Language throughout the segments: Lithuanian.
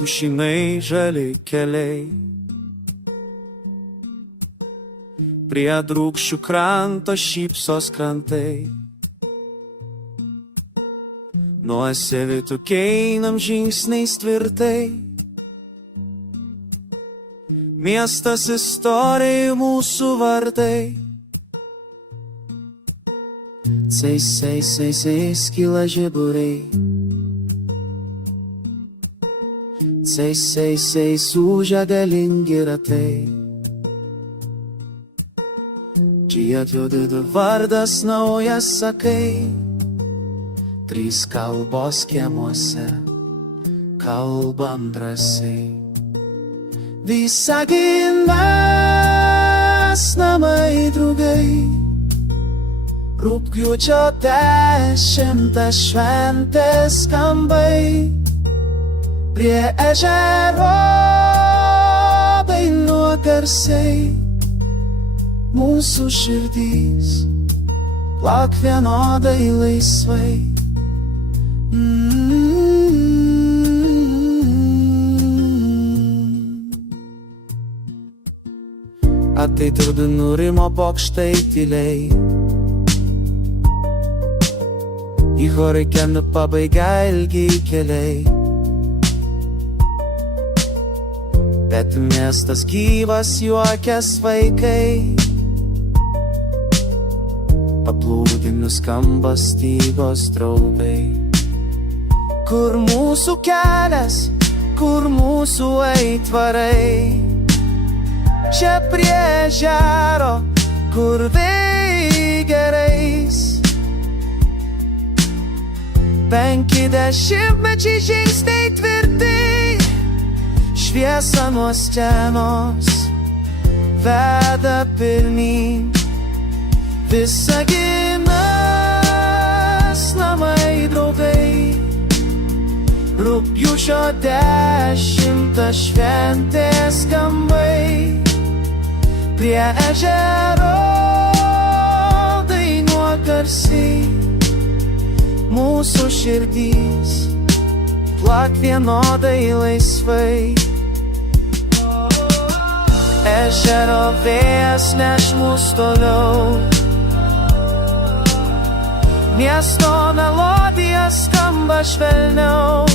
pušynai žali keliai. Prie drūkščių kranto šypsos krantai. Nuosavitu einam žingsniais tvirtai. Miestas istorijai mūsų vardai. Seis kyla žiburiai. Seis ūžia galingi ratai. Džiedžiu vardas naujas sakai. Trys kalbos kiemuose, kalbam drąsiai. Visaginas namai draugai. Rugpjūčio 10 šventės skambai. Prie ežero dainuoja garsiai. Mūsų širdys plak vienodai laisvai. Ateit nurimo bokštai tyliai. Į hurrikanų pabaigą ilgi keliai. Bet miestas gyvas, juokias vaikai. Paplūdimiu skamba stygos draugai. Kur mūsų kelias, kur mūsų aitvarai. Čia prie ežero, kur vėjai gerais. 50 žingsniai tvirtai. Šviesa nuo scenos veda pirmyn. Visaginas namai draugai. Rugpjūčio 10 šventės skambai. Prie ežero dainuoja garsiai. Mūsų širdys plak vienodai laisvai. Ežero vėjas neš mus toliau. Miesto melodija skamba švelniau.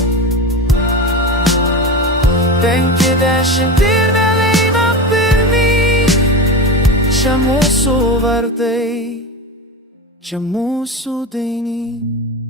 50 ir neina pirmyn. Čia mūsų vardai, čia mūsų dainyn.